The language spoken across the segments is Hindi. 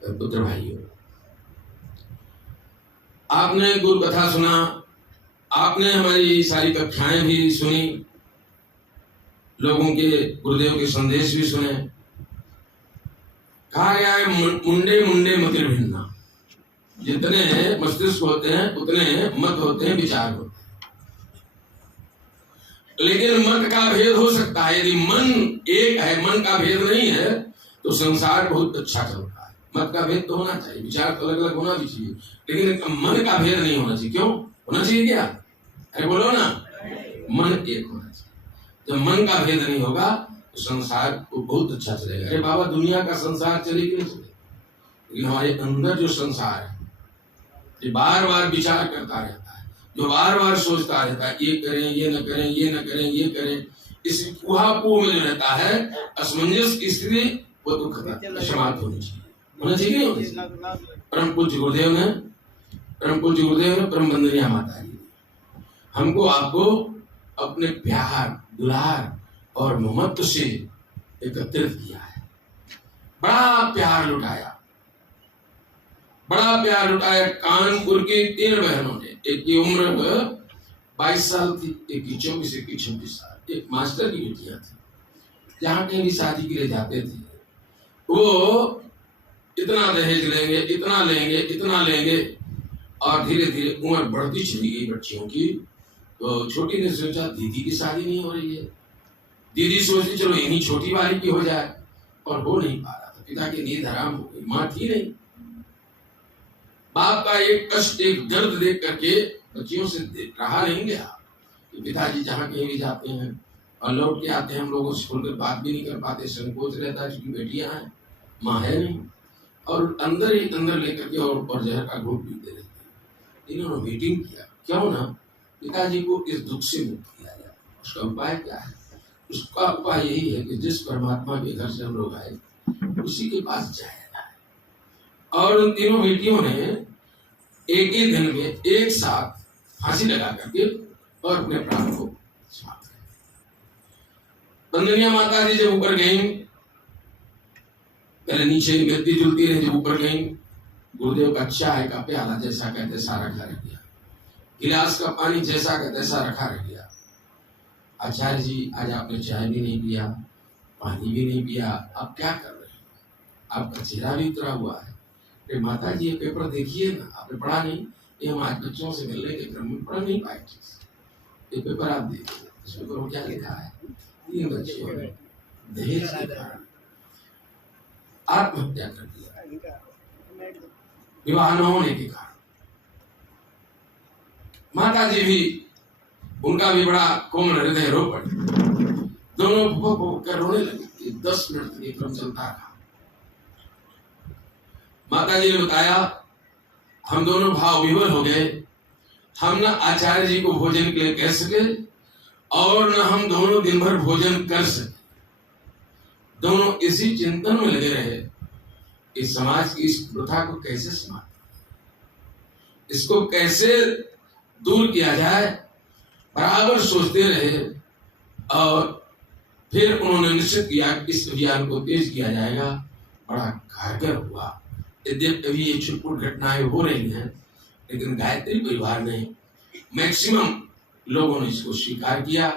पुत्र भाइयों, आपने गुरु कथा सुना, आपने हमारी सारी कक्षाएं भी सुनी, लोगों के गुरुदेव के संदेश भी सुने। कहा गया है मुंडे मुंडे मतिर भिन्ना, जितने मस्तिष्क होते हैं उतने मत होते हैं, विचार होते हैं। लेकिन मत का भेद हो सकता है। यदि मन एक है, मन का भेद नहीं है, तो संसार बहुत अच्छा चलता है। मत का भेद तो होना चाहिए, विचार तो अलग अलग होना भी चाहिए, लेकिन मन का भेद नहीं होना चाहिए। क्यों होना चाहिए? क्या अरे बोलो ना, मन एक होना चाहिए। जब मन का भेद नहीं होगा तो संसार को बहुत अच्छा चलेगा। अरे बाबा, दुनिया का संसार चले कि नहीं चले, लेकिन हमारे अंदर जो संसार है, जो बार बार विचार करता रहता है, जो बार बार सोचता रहता है, ये करें, ये न करें, ये न करें, ये करें, इस कुहापों में जो रहता है असमंजस की स्थिति, वो दुख समाप्त होनी चाहिए। होना चाहिए नहीं होनी चाहिए। परम पूज्य गुरुदेव ने, परम वंदनीय माता जी हमको आपको अपने प्यार, दुलार और ममत्व से एकत्रित किया है। बड़ा प्यार लुटाया, बड़ा प्यार लुटाया। कानपुर की 3 बहनों ने, एक की उम्र 22 साल थी, एक की 24, एक की 26 साल, एक मास्टर की बेटियां थी। जहां कहीं भी शादी के लिए जाते थे, वो इतना दहेज लेंगे, इतना लेंगे, इतना लेंगे, और धीरे धीरे उम्र बढ़ती चली गई बच्चियों की। तो छोटी ने सोचा दीदी की शादी नहीं हो रही है, दीदी सोचती चलो इन्हीं छोटी वाली की हो जाए, और हो नहीं पा रहा था। पिता की नींद हराम हो गई, माँ थी नहीं। बाप का एक कष्ट, एक दर्द देख करके बच्चियों से रहा नहीं गया कि पिताजी जहाँ कहीं भी जाते हैं और लौट के आते हैं, हम लोगों से खुलकर बात भी नहीं कर पाते, संकोच रहता है क्योंकि बेटियां हैं, माँ है नहीं, और अंदर ही अंदर लेकर के और जहर का घूंट पीते रहते हैं। इन्होंने मीटिंग किया, क्यों ना पिताजी को इस दुख से मुक्त किया जाए। उसका उपाय क्या है? उसका उपाय यही है कि जिस परमात्मा के घर से हम लोग आए उसी के पास जाया जाए। और उन तीनों बेटियों ने एक ही दिन में एक साथ फांसी लगा करके और अपने प्राण को समाप्त कर दिया। वंदनीय माता जी जब ऊपर गई, पहले नीचे मिलती जुलती रही, जब ऊपर गई, गुरुदेव का चाय का प्याला जैसा का तैसा रखा रह गया, गिलास का पानी जैसा का तैसा रखा रह गया। आचार्य जी, आज आपने चाय भी नहीं पिया, पानी भी नहीं पिया, आप क्या कर रहे हैं? आपका चेहरा भी उतरा हुआ है। अरे माता जी, ये पेपर देखिए ना, आपने पढ़ा नहीं? ये हम आज बच्चों से मिलने के क्रम में पढ़ नहीं पाए ठीक से। ये पेपर आप देखिए, इस पेपर में क्या लिखा है? 3 बच्चियों ने दहेज के कारण आत्महत्या कर दिया, विवाह न होने के कारण। माता जी भी, उनका भी बड़ा कोमल हृदय रो पड़े, दोनों भूख कर रोने लगे। 10 मिनट तक ये क्रम चलता रहा। माता जी ने बताया, हम दोनों भाव विवल हो गए, हम न आचार्य जी को भोजन के लिए कह सके और न हम दोनों दिन भर भोजन कर सके। दोनों इसी चिंतन में लगे रहे, इस समाज की इस प्रथा को कैसे समाप्त, इसको कैसे दूर किया जाए, बराबर सोचते रहे। और फिर उन्होंने निश्चित किया कि इस अभियान को तेज किया जाएगा। बड़ा कारगर हुआ। यद्यपि ये छुटपुट घटनाएं हो रही हैं, लेकिन गायत्री परिवार ने, मैक्सिमम लोगों ने इसको स्वीकार किया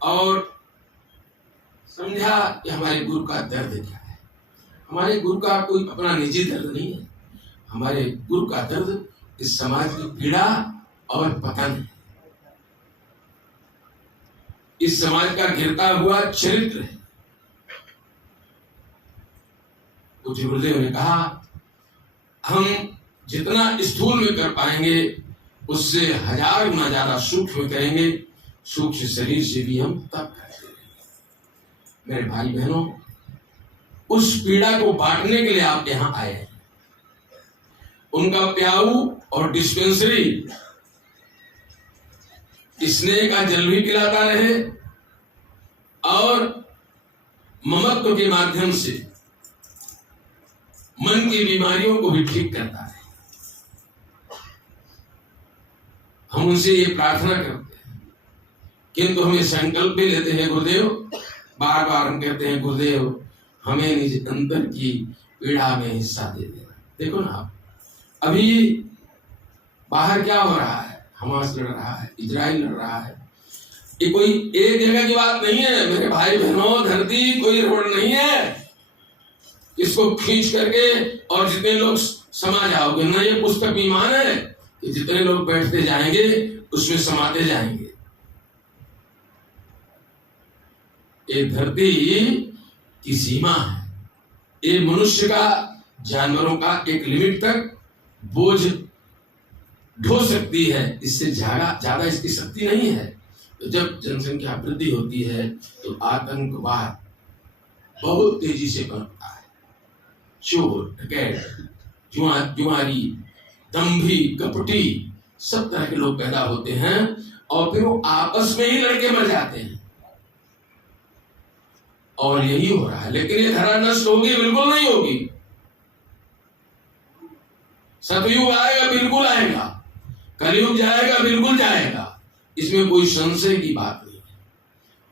और समझा कि हमारे गुरु का दर्द क्या है। हमारे गुरु का कोई अपना निजी दर्द नहीं है, हमारे गुरु का दर्द इस समाज की पीड़ा और पतन है, इस समाज का गिरता हुआ चरित्र है। पूज्य गुरुदेव ने कहा, हम जितना स्थूल में कर पाएंगे उससे 1000 गुना ज्यादा सूक्ष्म करेंगे, सूक्ष्म शरीर से भी हम तब करते रहेंगे। मेरे भाई बहनों, उस पीड़ा को बांटने के लिए आप यहां आए हैं। उनका प्याऊ और डिस्पेंसरी स्नेह का जल भी पिलाता रहे और ममत्व के माध्यम से मन की बीमारियों को भी ठीक करता है। हम उनसे ये प्रार्थना करते हैं, किंतु हमें संकल्प भी लेते हैं गुरुदेव, बार बार हम कहते हैं गुरुदेव हमें निज अंदर की पीड़ा में हिस्सा दे देना। देखो ना आप, अभी बाहर क्या हो रहा है, हमास लड़ रहा है, इजराइल लड़ रहा है। ये कोई एक जगह की बात नहीं है मेरे भाई बहनों, धरती कोई रोड नहीं है इसको खींच करके और जितने लोग समा जाओगे ना, ये पुस्तक ईमान है कि जितने लोग बैठते जाएंगे उसमें समाते जाएंगे। ये धरती की सीमा है, ये मनुष्य का, जानवरों का एक लिमिट तक बोझ ढो सकती है, इससे ज्यादा इसकी शक्ति नहीं है। तो जब जनसंख्या वृद्धि होती है तो आतंकवाद बहुत तेजी से बढ़ता है। चोर, डकैत, जुआरी, दंभी, कपटी, सब तरह के लोग पैदा होते हैं और फिर वो आपस में ही लड़के मर जाते हैं। और यही हो रहा है। लेकिन ये धरा नष्ट होगी? बिल्कुल नहीं होगी। सतयुग आएगा, बिल्कुल आएगा। कलयुग जाएगा, बिल्कुल जाएगा। इसमें कोई संशय की बात नहीं है।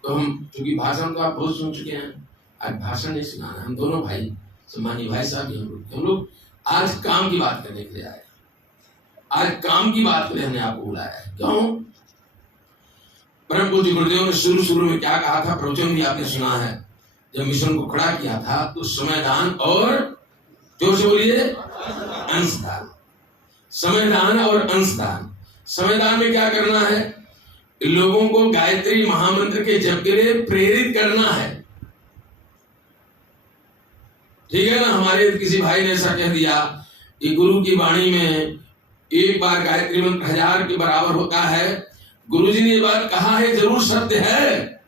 तो हम, क्योंकि भाषण तो आप बहुत सुन चुके हैं, आज भाषण नहीं सुनाना। हम दोनों भाई, सम्मानी भाई साहब, हम लोग आज काम की बात करने के लिए आए। आज काम की बात के लिए हमने आपको बुलाया है। क्यों? परम पूज्य गुरुदेव ने शुरू में क्या कहा था, प्रवचन भी आपने सुना है। जब मिशन को खड़ा किया था तो समयदान और, जोर से बोलिए, अंशदान। समयदान और अंशदान। समयदान में क्या करना है? लोगों को गायत्री महामंत्र के जप के लिए प्रेरित करना है। ठीक है ना? हमारे किसी भाई ने ऐसा कह दिया कि गुरु की वाणी में एक बार गायत्री मंत्र 1000 के बराबर होता है। गुरुजी ने ये बात कहा है, जरूर सत्य है,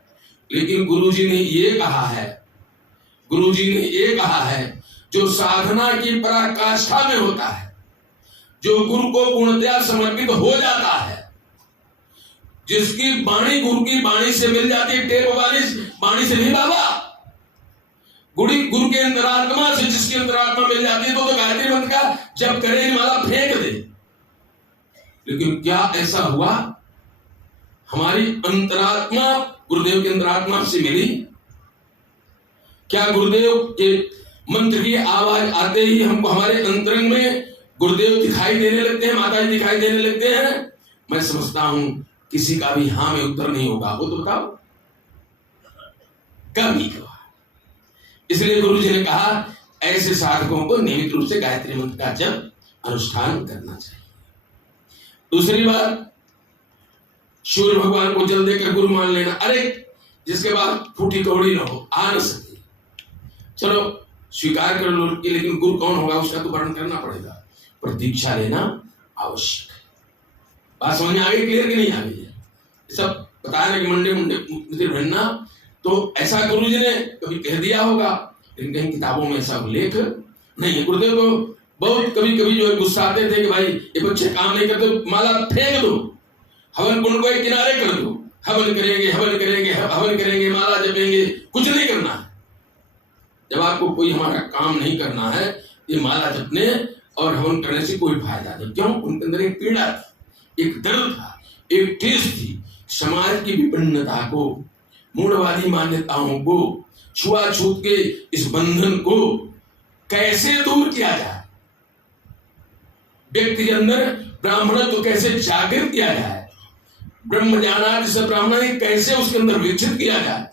लेकिन गुरुजी ने ये कहा है, गुरुजी ने ये कहा है, जो साधना की पराकाष्ठा में होता है, जो गुरु को पूर्णतया समर्पित हो जाता है, जिसकी वाणी गुरु की वाणी से मिल जाती है, टेप वाणी से नहीं बाबा, गुरु के अंतरात्मा से जिसकी अंतरात्मा मिल जाती है, तो गायत्री मंत्र का जब करे माला फेंक दे। लेकिन क्या ऐसा हुआ? हमारी अंतरात्मा गुरुदेव की अंतरात्मा से मिली? क्या गुरुदेव के मंत्र की आवाज आते ही हमको हमारे अंतरंग में गुरुदेव दिखाई देने लगते हैं, माता जी दिखाई देने लगते हैं? मैं समझता हूं किसी का भी हाँ में उत्तर नहीं होगा। वो तो बताओ कभी कभार। इसलिए गुरु जी ने कहा ऐसे साधकों को नियमित रूप से गायत्री मंत्र का जप अनुष्ठान करना चाहिए। दूसरी बात, सूर्य भगवान को जल देकर गुरु मान लेना। अरे जिसके बाद फूटी कौड़ी ना हो, आ न सके, चलो स्वीकार कर लो, लेकिन गुरु कौन होगा उसका तो वर्णन करना पड़ेगा, पर दीक्षा लेना आवश्यक है। बात समझ में आ गई? क्लियर कि नहीं आ गई है? सब बताया ना कि मंडे बनना, तो ऐसा गुरु जी ने कभी कह दिया होगा, लेकिन कहीं किताबों में ऐसा उल्लेख नहीं है। गुरुदेव तो बहुत कभी कभी जो है गुस्सा आते थे कि भाई ये बच्चे काम नहीं करते, माला फेंक दो, हवन कुंड को एक किनारे कर दो, हवन करेंगे, हवन करेंगे, हवन करेंगे, माला जपेंगे, कुछ नहीं करना है। जब आपको कोई हमारा काम नहीं करना है, ये माला जपने और हवन करने से कोई फायदा नहीं। क्यों? उनके अंदर एक पीड़ा थी, एक दर्द था, एक ठेस थी। समाज की विपन्नता को, मूढ़वादी मान्यताओं को, छुआछूत के इस बंधन को कैसे दूर किया जाए, व्यक्ति के अंदर ब्राह्मणत्व तो कैसे जागृत किया जाए, ब्रह्म ज्ञानादि से ब्राह्मण कैसे उसके अंदर विकसित किया जाए,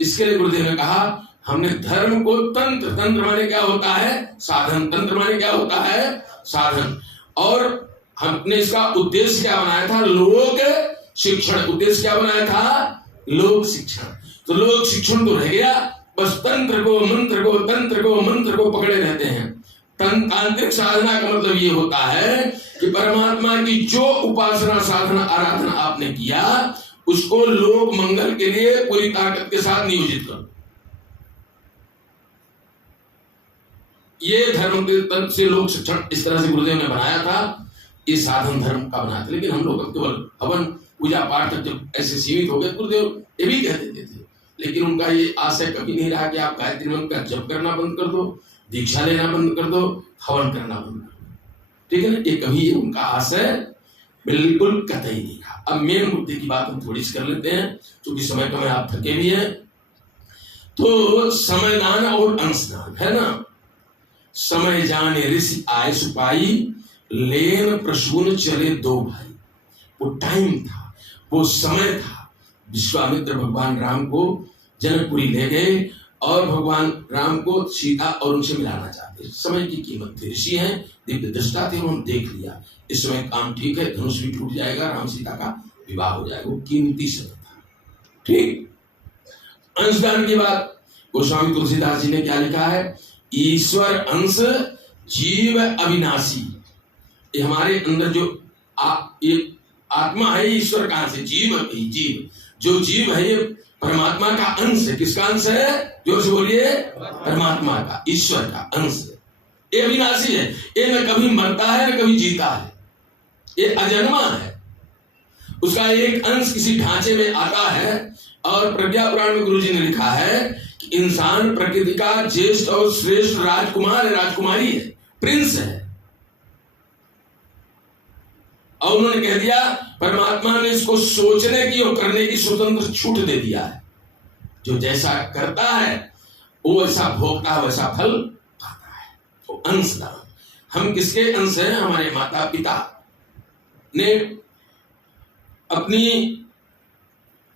इसके लिए गुरुदेव ने कहा हमने धर्म को तंत्र माने क्या होता है? साधन। तंत्र माने क्या होता है? साधन। और हमने इसका उद्देश्य क्या बनाया था? लोक शिक्षण। उद्देश्य क्या बनाया था? लोक शिक्षण। तो लोक शिक्षण तो रह गया, बस तंत्र को मंत्र को पकड़े रहते हैं। तांत्रिक साधना का मतलब ये होता है कि परमात्मा की जो उपासना, साधना, आराधना आपने किया, उसको लोक मंगल के लिए पूरी ताकत के साथ नियोजित करो। ये धर्म के तंत्र से लोक शिक्षण इस तरह से गुरुदेव ने बनाया था, ये साधन धर्म का बनाया था। लेकिन हम लोग केवल हवन पूजा पाठ तक जब ऐसे सीमित हो गए, गुरुदेव ये भी कह देते थे, लेकिन उनका ये आशय कभी नहीं रहा कि आप गायत्री मंत्र का जप करना बंद कर दो, दीक्षा लेना बंद कर दो, हवन करना बंद कर दो। ठीक है ना? ये कभी उनका आशय बिल्कुल कतई नहीं रहा। अब मेन मुद्दे की बात हम थोड़ी सी कर लेते हैं, क्योंकि समय कम, आप थके भी हैं। तो समयदान और अंशदान है ना, समय जाने ऋषि आए सुपाई, लेन प्रसून चले दो भाई। वो टाइम था, वो समय था। विश्वामित्र भगवान राम को जनकपुरी ले गए और भगवान राम को सीता और उनसे मिलाना चाहते। समय की कीमत थी, ऋषि हैं, दिव्य दृष्टा थे, उन्होंने देख लिया इस समय काम ठीक है, धनुष भी टूट जाएगा, राम सीता का विवाह हो जाएगा। वो कीमती समय था। ठीक, अंशदान की बात गोस्वामी तुलसीदास जी ने क्या लिखा है? ईश्वर अंश जीव अविनाशी। ये हमारे अंदर जो ये आत्मा है, ईश्वर कहां से? जीव जीव जो जीव है ये परमात्मा का अंश है। किसका अंश है? जोर से बोलिए। परमात्मा का, ईश्वर का अंश है। ये अविनाशी है, ये न कभी मरता है न कभी जीता है, ये अजन्मा है। उसका एक अंश किसी ढांचे में आता है। और प्रज्ञा पुराण में गुरुजी ने लिखा है कि इंसान प्रकृति का ज्येष्ठ और श्रेष्ठ राजकुमार है, राजकुमारी है, प्रिंस है। और उन्होंने कह दिया परमात्मा ने इसको सोचने की और करने की स्वतंत्र छूट दे दिया है। जो जैसा करता है वो वैसा भोगता है, वैसा फल पाता है। तो अंशदान, हम किसके अंश हैं? हमारे माता पिता ने अपनी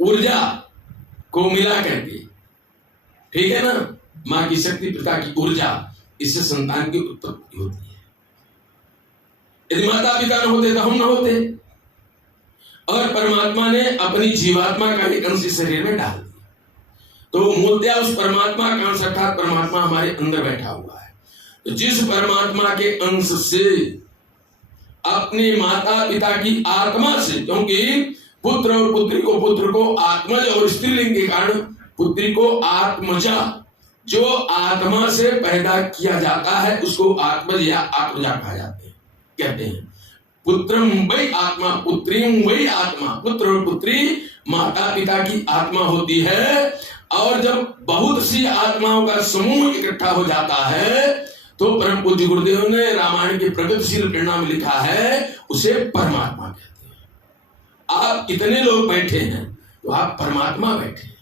ऊर्जा को मिला करके, ठीक है ना, मां की शक्ति, पिता की ऊर्जा, इससे संतान की उत्पत्ति होती है। यदि माता पिता न होते तो हम न होते। और परमात्मा ने अपनी जीवात्मा का एक अंश शरीर में डाल दिया। तो मूलतः उस परमात्मा का अंश अर्थात परमात्मा हमारे अंदर बैठा हुआ है। तो जिस परमात्मा के अंश से अपनी माता पिता की आत्मा से, क्योंकि पुत्र और पुत्री को, पुत्र को आत्मज और स्त्रीलिंग के कारण पुत्री को आत्मजा, जो आत्मा से पैदा किया जाता है उसको आत्मज या आत्मजा कहा जाते हैं, कहते हैं। पुत्रम वै आत्मा, पुत्रीम वै आत्मा। पुत्र और पुत्री माता पिता की आत्मा होती है। और जब बहुत सी आत्माओं का समूह इकट्ठा हो जाता है तो परम पूज्य गुरुदेव ने रामायण के प्रगतिशील प्रेरणा में लिखा है, उसे परमात्मा कहते हैं। आप कितने लोग बैठे हैं तो आप परमात्मा बैठे हैं।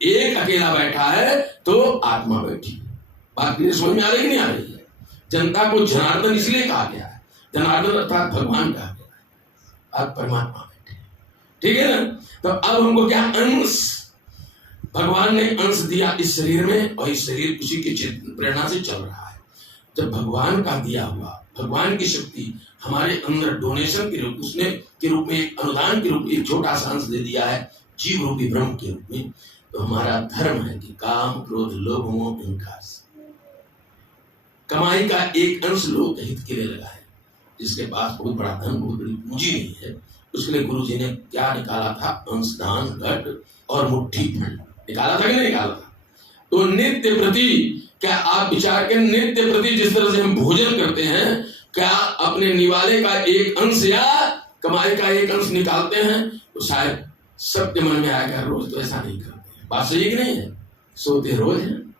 एक अकेला बैठा है तो आत्मा बैठी। बात मेरी समझ में आ रही कि नहीं आ रही है? जनता को जनार्दन इसलिए कहा गया है, जनार्दन अर्थात भगवान कहा गया है। आप परमात्मा बैठे, ठीक है ना? तो अब हमको क्या अंश, भगवान ने अंश दिया इस शरीर में, और इस शरीर उसी की प्रेरणा से चल रहा है। जब भगवान का दिया हुआ, भगवान की शक्ति हमारे अंदर डोनेशन के रूप, उसने के रूप में, एक अनुदान के रूप में एक छोटा सा अंश दे दिया है, जीव रूपी ब्रह्म के रूप में। तो हमारा धर्म है कि काम क्रोध लोभ मोह अहंकार से कमाई का एक अंश लोक हित के लिए लगाए। जिसके पास बहुत बड़ा धन, बहुत बड़ी पूंजी नहीं है, उसके लिए गुरु जी ने क्या निकाला था? अंशदान, घट और मुट्ठी फंड निकाला था कि नहीं निकाला था? तो नित्य प्रति, क्या आप विचार करें, नित्य प्रति जिस तरह से हम भोजन करते हैं, क्या अपने निवाले का एक अंश या कमाई का एक अंश निकालते हैं? तो शायद सबके मन में आएगा रोज तो ऐसा नहीं करते। बात सही कि नहीं है? सोते रोज हैं,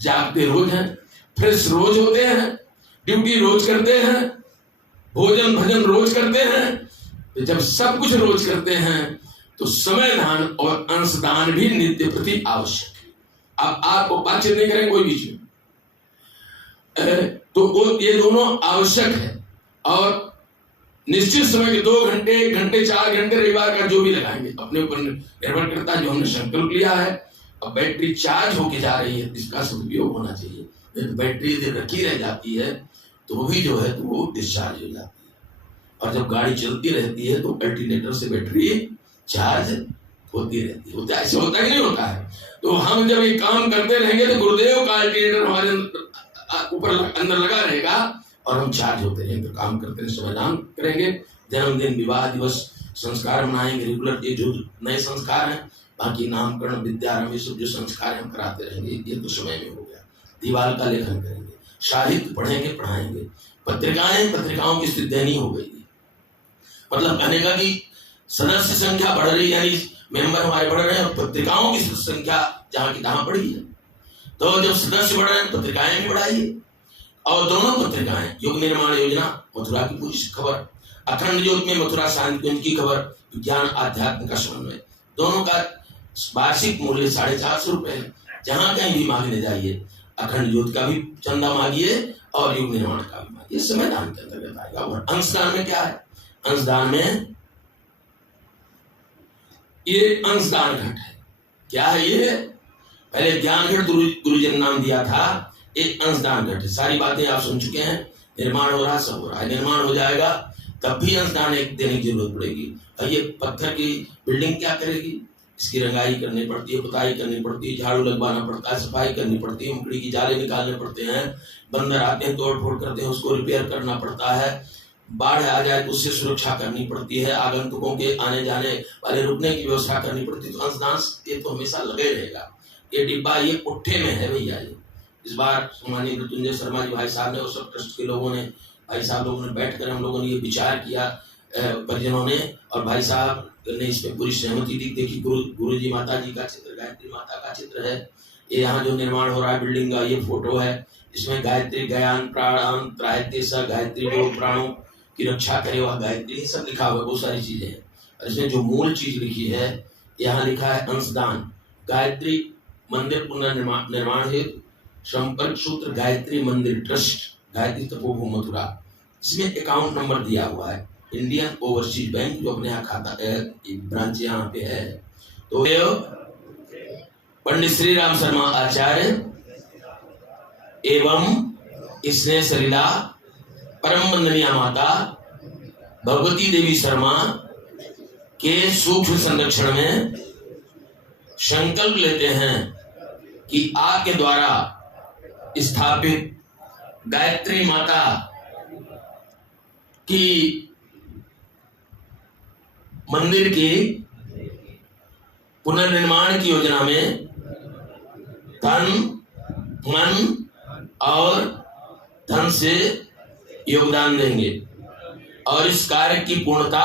जागते रोज हैं, फ्रेश रोज होते हैं, ड्यूटी रोज करते हैं, भोजन भजन रोज करते हैं। तो जब सब कुछ रोज करते हैं तो समय दान और अंशदान भी नित्य प्रति आवश्यक है। अब आपको बातचीत नहीं करें कोई बीच में, तो ये दोनों आवश्यक है। और निश्चित समय के 2 घंटे, 1 घंटे, 4 घंटे रविवार का जो भी लगाएंगे, अपने ऊपर निर्भर करता है। जो हमने संकल्प लिया है, अब बैटरी चार्ज होके जा रही है, इसका सदुपयोग होना चाहिए। तो बैटरी यदि रखी रह जाती है तो भी जो है तो वो डिस्चार्ज हो जाती है। और जब गाड़ी चलती रहती है तो अल्टरनेटर से बैटरी चार्ज होती रहती है। होता है, ऐसे होता है कि नहीं होता है? तो हम जब ये काम करते रहेंगे तो गुरुदेव का अल्टरनेटर हमारे ऊपर अंदर लगा रहेगा और हम चार्ज होते रहेंगे, तो काम करते रहे, समाधान करेंगे। जन्मदिन, विवाह दिवस, संस्कार मनाएंगे रेगुलर, ये जो नए संस्कार हैं, बाकी नामकरण, विद्यारंभ, ये सब जो संस्कार हम कराते रहेंगे, ये तो समय में हो गया। दीवाल का लेखन करेंगे, साहित्य पढ़ेंगे, पढ़ाएंगे, पत्रिकाएं, पत्रिकाओं की स्थिति दयनीय हो गई थी। मतलब कहने का कि सदस्य संख्या बढ़ रही, यानी मेंबर हमारे बढ़ रहे हैं, और पत्रिकाओं की संख्या जहां की तहां बढ़ी है। तो जब सदस्य बढ़ रहे हैं, पत्रिकाएं भी बढ़ाइए। और दोनों पत्रिकाएं, युग निर्माण योजना, मथुरा की पूरी खबर, अखंड ज्योत में मथुरा शांति कुंज की खबर, विज्ञान आध्यात्म का समन्वय, दोनों का वार्षिक मूल्य 450 रुपए है। जहां कहीं भी मांगने जाइए, अखंड ज्योत का भी चंदा मांगिए और युग निर्माण का अभिमान, ये संविधान के अंतर्गत आएगा। और अंशदान में क्या है? अंशदान में ये अंशदान घट है। क्या है ये? पहले ज्ञान घट गुरुजन नाम दिया था, एक अंशदान घट है। सारी बातें आप सुन चुके हैं, निर्माण हो रहा है, सब हो रहा है, निर्माण हो जाएगा तब भी अंशदान एक देने की जरूरत पड़ेगी। और ये पत्थर की बिल्डिंग क्या करेगी? इसकी रंगाई करनी पड़ती है, पुताई करनी पड़ती है, झाड़ू लगवाना पड़ता है, सफाई करनी पड़ती है, मकड़ी की जाले निकालने पड़ते हैं, बंदर आते हैं तोड़ फोड़ करते हैं, उसको रिपेयर करना पड़ता है, बाढ़ आ जाए तो उससे सुरक्षा करनी पड़ती है, आगंतुकों के आने जाने वाले रुकने की व्यवस्था करनी पड़ती है। तो अंशदान ये तो हमेशा लगे रहेगा। ये डिब्बा ये पुट्ठे में है भैया। ये इस बार माननीय मृत्युंजय शर्मा जी भाई साहब ने और सब ट्रस्ट के लोगों ने, भाई साहब लोगों ने बैठकर हम लोगों ने ये विचार किया परिजनों ने, और भाई साहब ने इस पे पूरी सहमति दी। देखिए गुरु जी माता जी का चित्र, गायत्री माता का चित्र है। ये यहाँ जो निर्माण हो रहा है बिल्डिंग का, ये फोटो है। इसमें गायत्री गयान प्राणान त्रायते स, गायत्री जो प्राणों की रक्षा करे वह गायत्री, सब लिखा हुआ है, बहुत सारी चीजें हैं। और इसमें जो मूल चीज लिखी है, यहाँ लिखा है अंशदान, गायत्री मंदिर पुनर्निर्माण हेतु संपर्क सूत्र गायत्री मंदिर ट्रस्ट, गायत्री तपोभूमि मथुरा। इसमें अकाउंट नंबर दिया हुआ है, इंडियन ओवरसीज बैंक, जो अपने यहाँ खाता ब्रांच यहाँ पे है। तो पंडित श्री राम शर्मा आचार्य एवं स्नेह सलिला परम वंदनीय माता भगवती देवी शर्मा के सूक्ष्म संरक्षण में संकल्प लेते हैं कि आपके द्वारा स्थापित गायत्री माता की मंदिर की पुनर्निर्माण की योजना में तन मन और धन से योगदान देंगे और इस कार्य की पूर्णता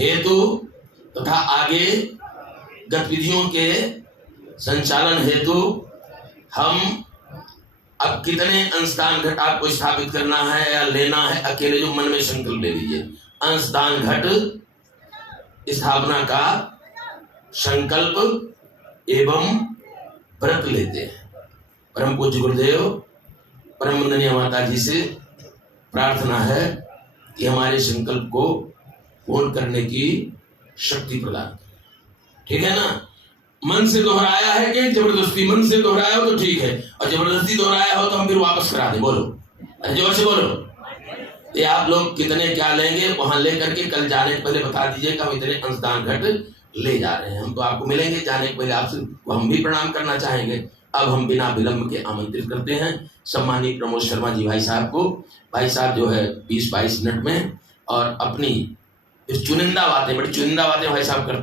हेतु तथा आगे गतिविधियों के संचालन हेतु हम अब कितने अंशदान घट आपको स्थापित करना है या लेना है, अकेले जो मन में संकल्प ले लीजिए। अंशदान घट स्थापना का संकल्प एवं व्रत लेते हैं। परम पूज्य गुरुदेव परम वंदनीय माता जी से प्रार्थना है कि हमारे संकल्प को पूर्ण करने की शक्ति प्रदान करें। ठीक है ना? मन से दोहराया है कि जबरदस्ती? मन से दोहराया हो तो ठीक है, और जबरदस्ती दोहराया हो तो हम फिर वापस करा दें। बोलो, जोर से बोलो। ये आप लोग कितने क्या लेंगे वहां लेकर के कल जाने के पहले बता दीजिए कि हम इतने अंशदान घट ले जा रहे हैं। हम तो आपको मिलेंगे जाने के पहले, आपसे हम भी प्रणाम करना चाहेंगे। अब हम बिना विलंब के आमंत्रित करते हैं सम्मानित प्रमोद शर्मा जी भाई साहब को। भाई साहब जो है 20-22 मिनट में और अपनी चुनिंदा बातें, बड़ी चुनिंदा बातें भाई साहब करते